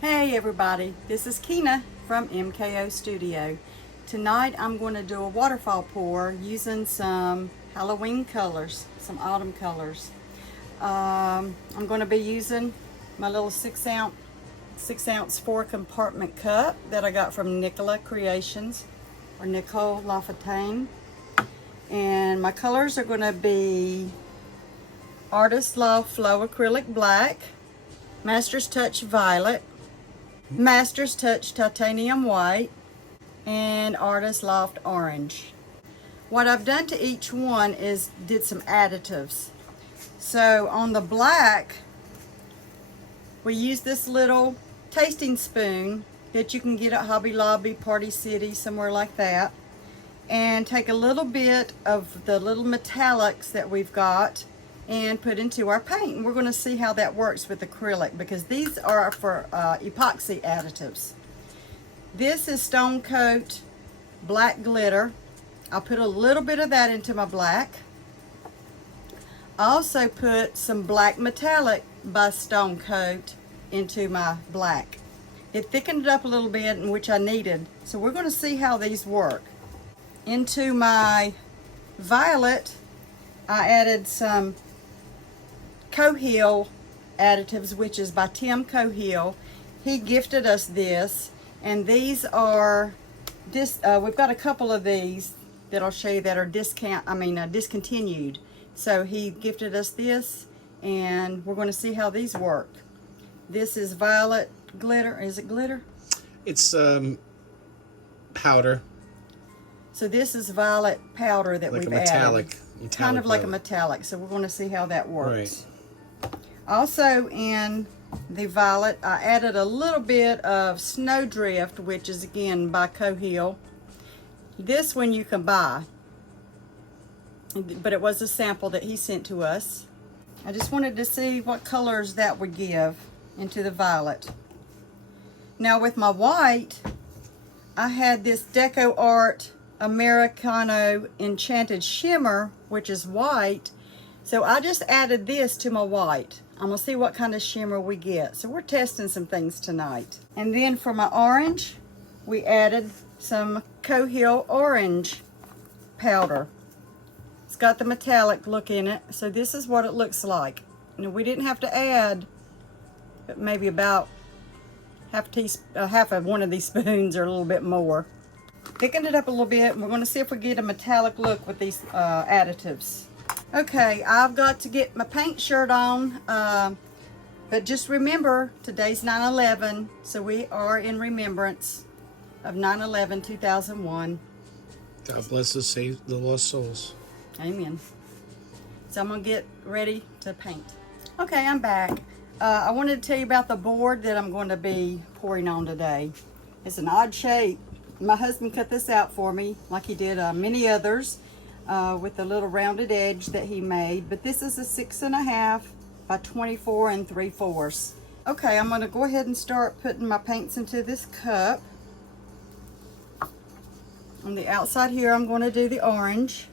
Hey everybody, this is Keena from MKO Studio. Tonight I'm going to do a waterfall pour using some Halloween colors, some autumn colors. I'm going to be using my little 6 ounce 4 compartment cup that I got from Nicole Creations or Nicole LaFountain. And my colors are going to be Artist Loft Flow Acrylic Black, Master's Touch Violet, Master's Touch Titanium White, and Artist Loft Orange. What I've done to each one is did some additives. So on the black, we use this little tasting spoon that you can get at Hobby Lobby, Party City, somewhere like that, and take a little bit of the little metallics that we've got and put into our paint. And we're going to see how that works with acrylic, because these are for epoxy additives. This is Stone Coat black glitter. I'll put a little bit of that into my black. I also put some black metallic by Stone Coat into my black. It thickened it up a little bit, in which I needed. So we're going to see how these work. Into my violet, I added some Cohill Additives, which is by Tim Cohill. He gifted us this, and these are we've got a couple of these that I'll show you that are discontinued. So he gifted us this, and we're going to see how these work. This is violet glitter. Is it glitter? It's powder. So this is violet powder that Like we've a metallic. added. Kind of like a metallic. So we're going to see how that works. Right. Also in the violet, I added a little bit of Snowdrift, which is again by Cohill. This one you can buy, but it was a sample that he sent to us. I just wanted to see what colors that would give into the violet. Now with my white, I had this DecoArt Americano Enchanted Shimmer, which is white. So I just added this to my white. I'm gonna see what kind of shimmer we get. So we're testing some things tonight. And then for my orange, we added some Cohill orange powder. It's got the metallic look in it. So this is what it looks like. Now we didn't have to add, but maybe about half of one of these spoons or a little bit more. Thickened it up a little bit, and we're going to see if we get a metallic look with these additives. Okay, I've got to get my paint shirt on, but just remember, today's 9/11, so we are in remembrance of 9/11/2001. God bless us, save the lost souls. Amen. So I'm going to get ready to paint. Okay, I'm back. I wanted to tell you about the board that I'm going to be pouring on today. It's an odd shape. My husband cut this out for me, like he did many others, with the little rounded edge that he made. But this is a 6.5 by 24 3/4. Okay, I'm going to go ahead and start putting my paints into this cup. On the outside here, I'm going to do the orange.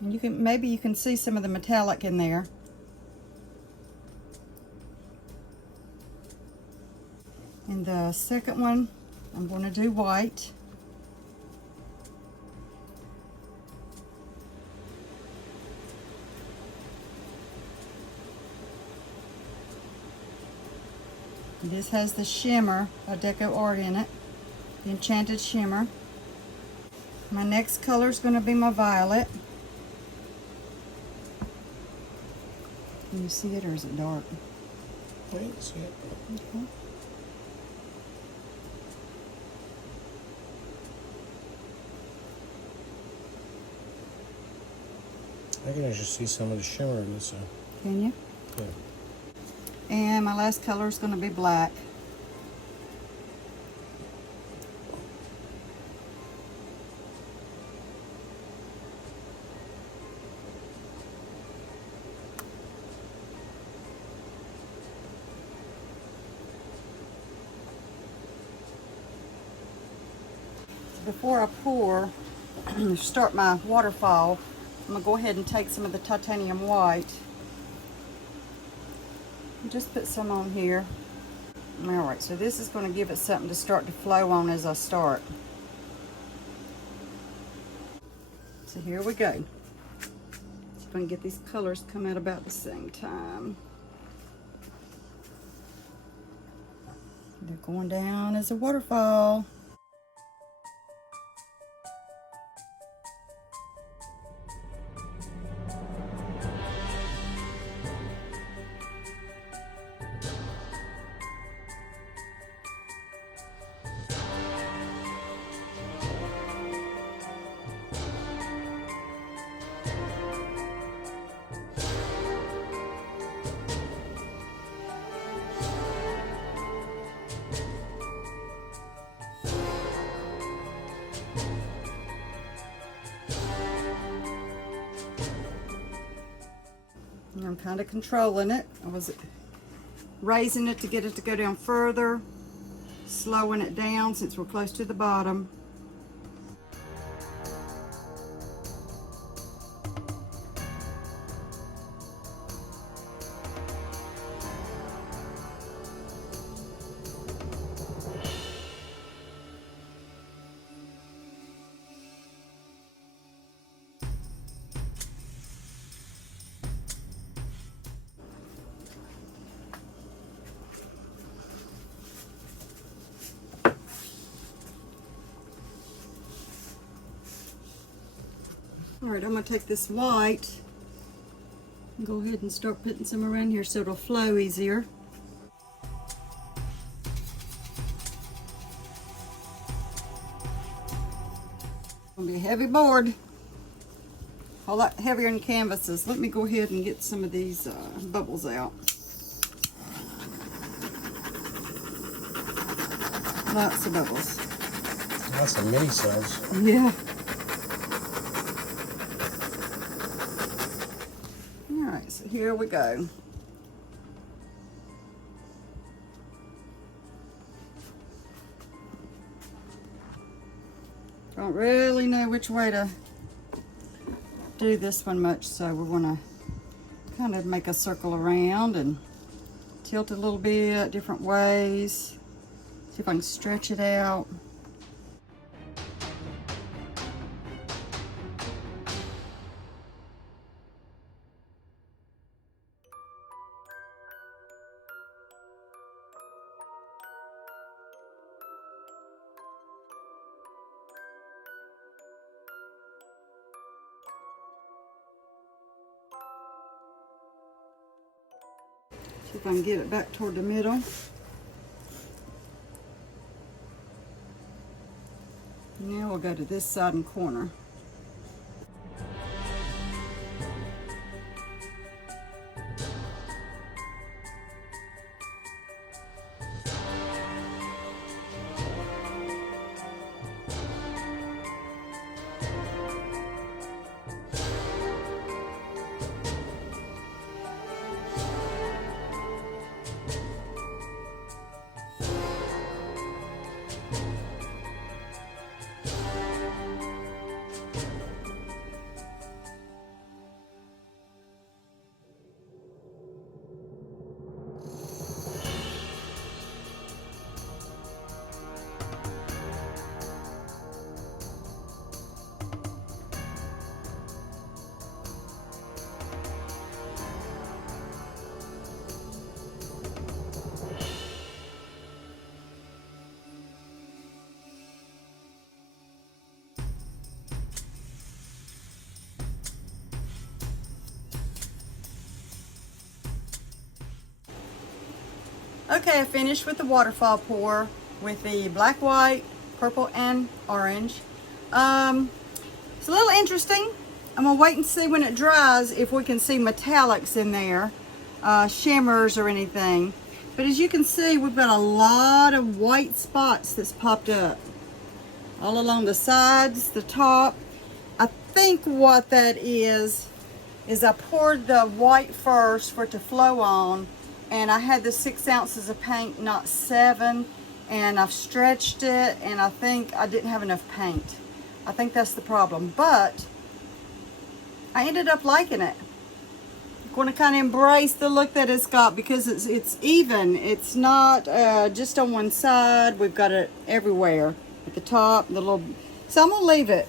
And maybe you can see some of the metallic in there. And the second one, I'm going to do white. This has the Shimmer by DecoArt in it, the Enchanted Shimmer. My next color is going to be my violet. Can you see it, or is it dark? Wait, see it. Okay. I can actually see some of the shimmer in this. Can you? Good. And my last color is going to be black. Before I pour, start my waterfall, I'm going to go ahead and take some of the titanium white. Just put some on here. Alright, so this is going to give it something to start to flow on as I start. So here we go. See if I can get these colors come out about the same time. They're going down as a waterfall. I'm kind of controlling it. I was raising it to get it to go down further, slowing it down since we're close to the bottom. Alright, I'm going to take this white and go ahead and start putting some around here so it'll flow easier. It's going to be a heavy board. A lot heavier than canvases. Let me go ahead and get some of these bubbles out. Lots of bubbles. That's a mini size. Yeah. Alright, so here we go. Don't really know which way to do this one much, so we're going to kind of make a circle around and tilt it a little bit, different ways. See if I can stretch it out. See if I can get it back toward the middle. Now we'll go to this side and corner. Okay, I finished with the waterfall pour with the black, white, purple, and orange. It's a little interesting. I'm gonna wait and see when it dries if we can see metallics in there, shimmers or anything. But as you can see, we've got a lot of white spots that's popped up all along the sides, the top. I think what that is I poured the white first for it to flow on, and I had the 6 ounces of paint, not 7, and I've stretched it, and I think I didn't have enough paint. I think that's the problem, but I ended up liking it. going to kind of embrace the look that it's got because it's even. It's not just on one side. We've got it everywhere at the top, the little. So I'm gonna leave it.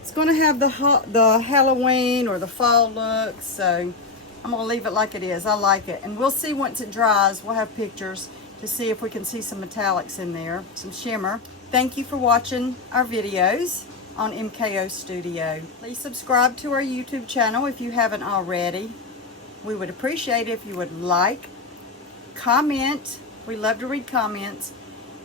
It's going to have the Halloween or the fall look. So I'm gonna leave it like it is. I like it, and we'll see once it dries. We'll have pictures to see if we can see some metallics in there, some shimmer. Thank you for watching our videos on MKO Studio. Please subscribe to our YouTube channel if you haven't already. We would appreciate it if you would like, comment, we love to read comments,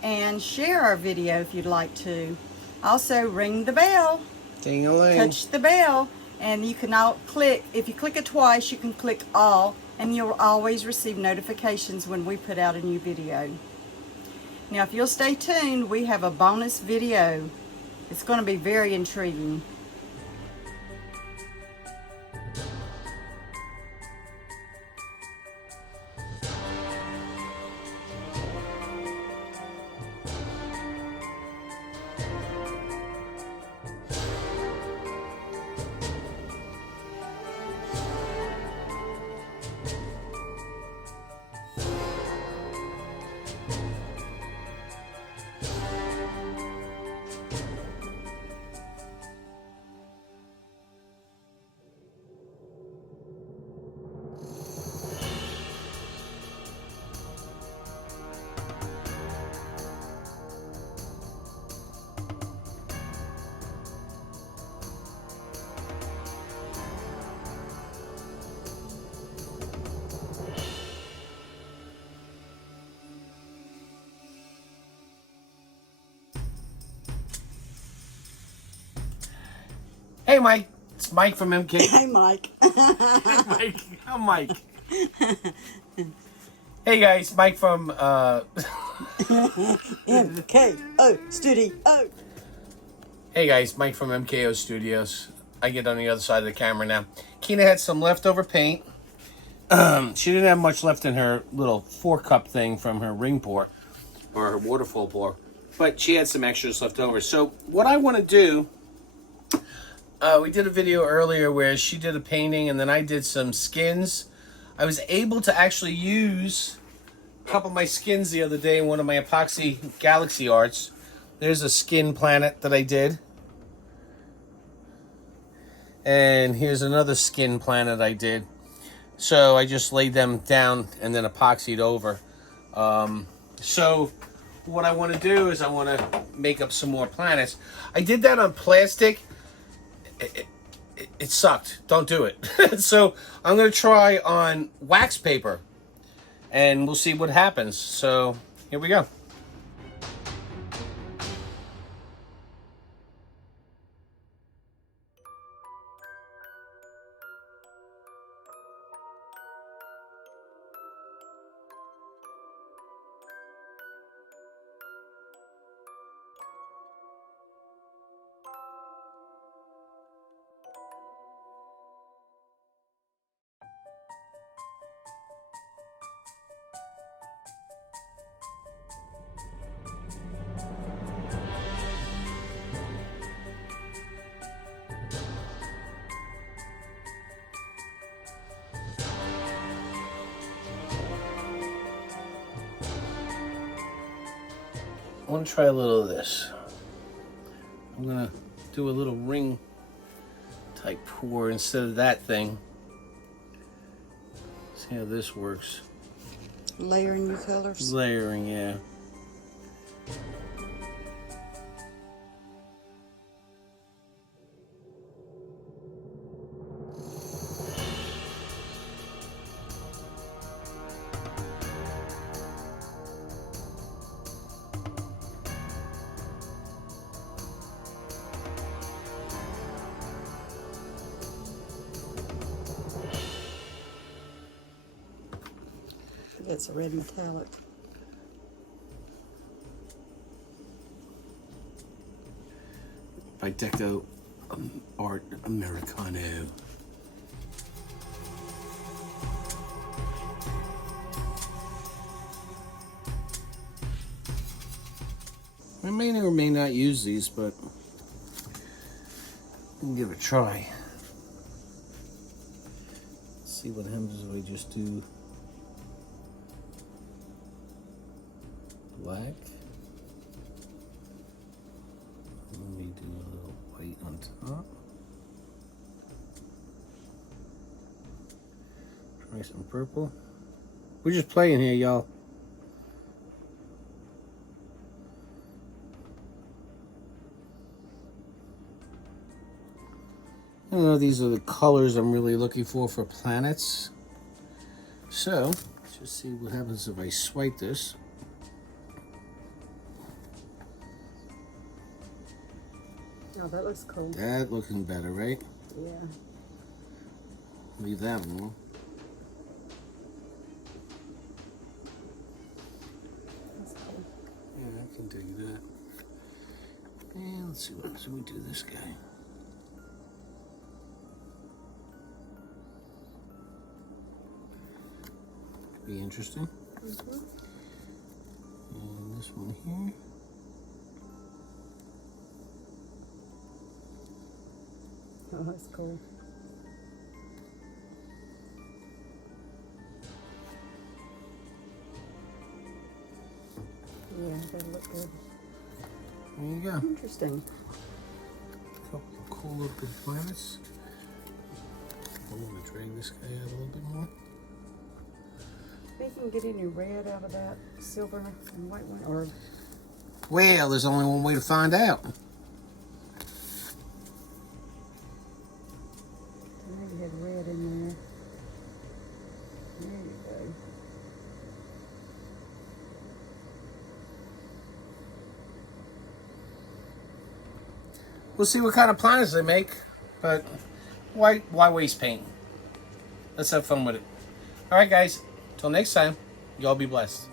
and share our video if you'd like to. Also, ring the bell, Ding-a-ling. touch the bell, and you can all click, if you click it twice, you can click all, and you'll always receive notifications when we put out a new video. Now, if you'll stay tuned, we have a bonus video. It's going to be very intriguing. Hey, Mike. It's Mike from MK. Hey, Mike. Hey, Mike. I'm Mike. Hey, guys. Mike from MKO Studio. Hey, guys. Mike from MKO Studios. I get on the other side of the camera now. Kina had some leftover paint. She didn't have much left in her little 4-cup thing from her ring pour or her waterfall pour, but she had some extras left over. So what I want to do, we did a video earlier where she did a painting and then I did some skins. I was able to actually use a couple of my skins the other day in one of my epoxy galaxy arts. There's a skin planet that I did. And here's another skin planet I did. So I just laid them down and then epoxied over. So what I want to do is I want to make up some more planets. I did that on plastic. It sucked. Don't do it. So I'm going to try on wax paper and we'll see what happens. So here we go. I want to try a little of this. I'm going to do a little ring type pour instead of that thing. See how this works. Layering your colors. Layering, yeah. That's a red metallic. By DecoArt Americano. I may or may not use these, but we can give it a try. Let's see what happens if we just do black. Let me do a little white on top. Try some purple. We're just playing here, y'all. You know, these are the colors I'm really looking for planets. So, let's just see what happens if I swipe this. Oh, that looks cool. That looking better, right? Yeah. Leave that one. That's cool. Yeah, I can dig that. And let's see what happens if we do this guy. Be interesting. And this one here. Oh, that's cool. Yeah, that'll look good. There you go. Interesting. A couple of cool looking planets. I'm going to drag this guy out a little bit more. Think you can get any red out of that silver and white one, or Well, there's only one way to find out. maybe had red in there. There you go. We'll see what kind of planets they make, but why waste paint? Let's have fun with it. All right, guys. Till next time, y'all be blessed.